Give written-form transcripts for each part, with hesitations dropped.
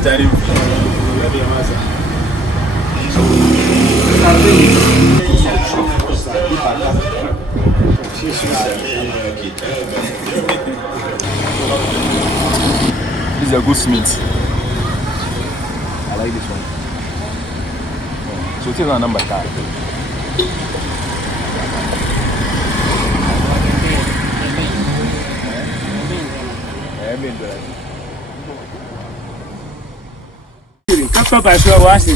This is a good smith. I like this one. So take on number 5. Kapa basho wasi.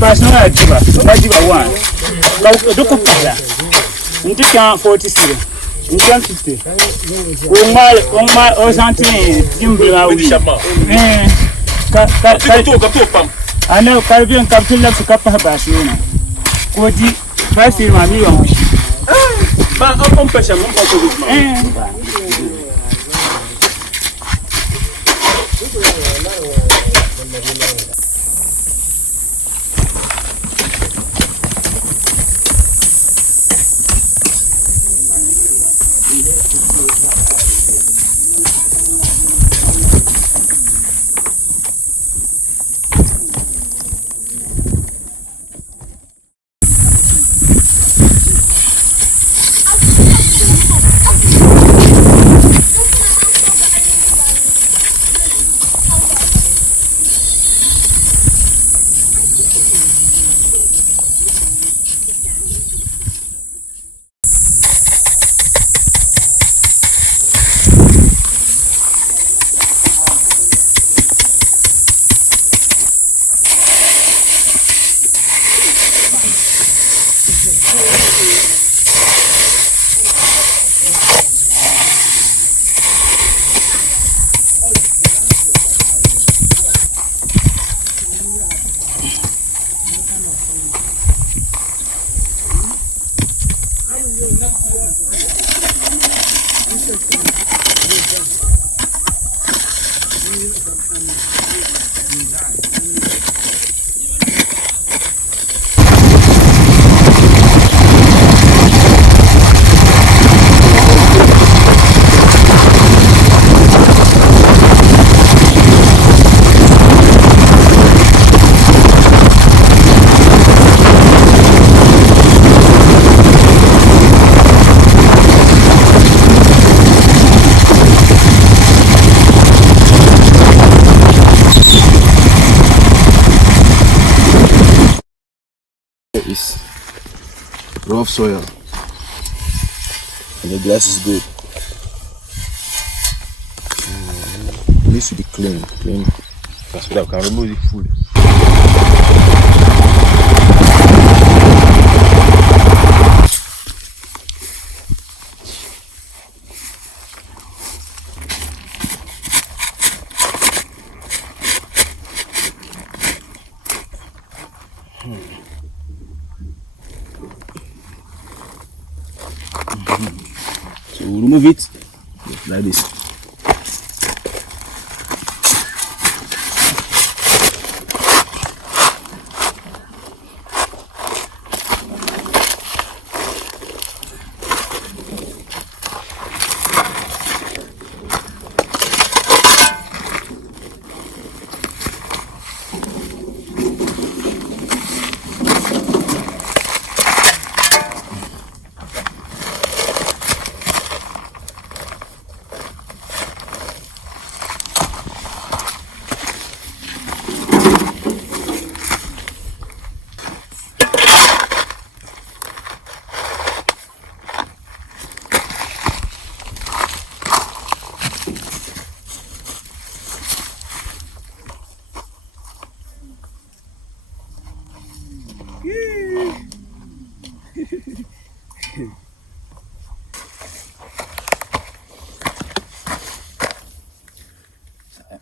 Basho ajiba. Ajiba one. Doko pala. Ntika 40. Ntika 50. Oma osanti jimbla wi. Ana Caribbean capital of Kapa basho na. Kodi basi mami wa. Ba on pesha mo ko. Is rough soil and the grass is good. It needs to be clean. That's what I can remove the food. So we'll remove it like this.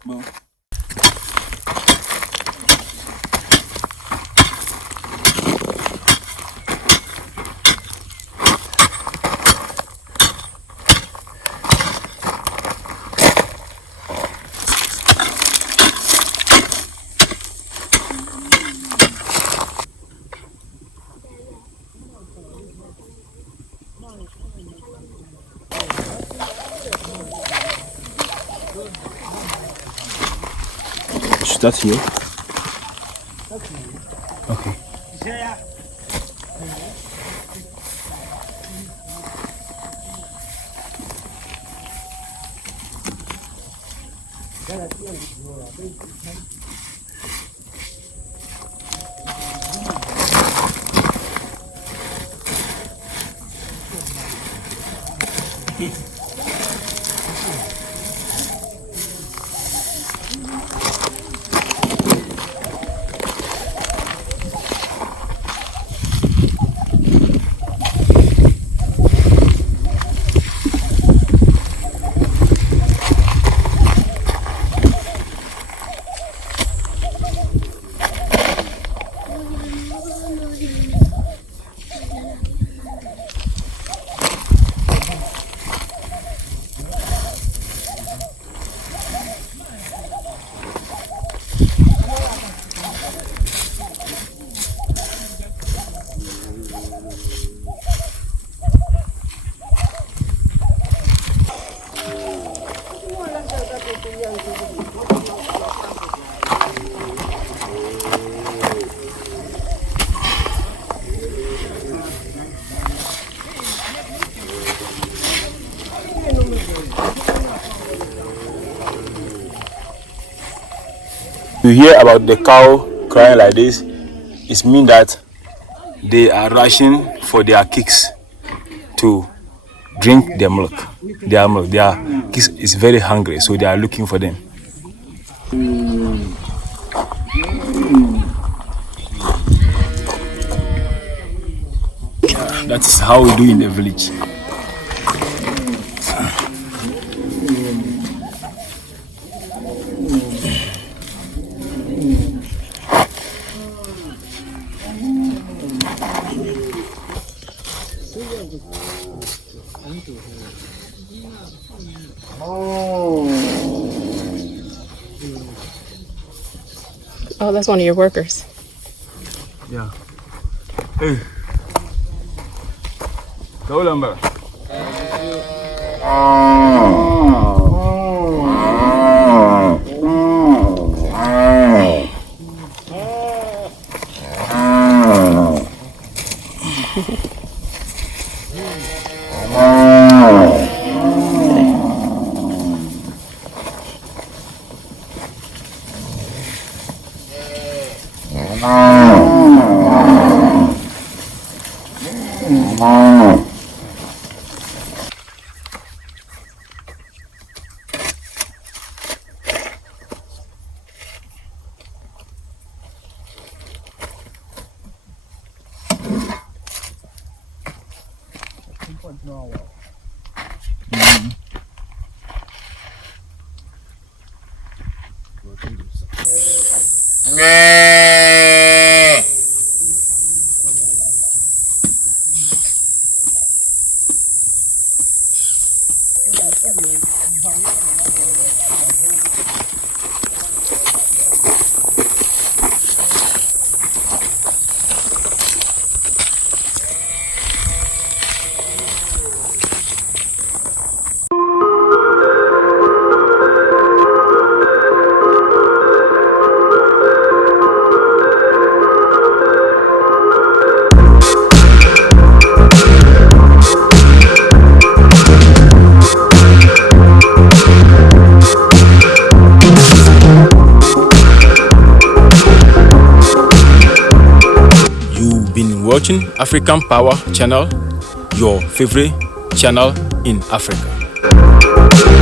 Well. Should that here? Okay. You hear about the cow crying like this, it means that they are rushing for their kicks to drink their milk. Their kicks is very hungry, so they are looking for them. That is how we do in the village. Oh, that's one of your workers. Yeah. Hey. Go lumber. Watching African Power Channel, your favorite channel in Africa.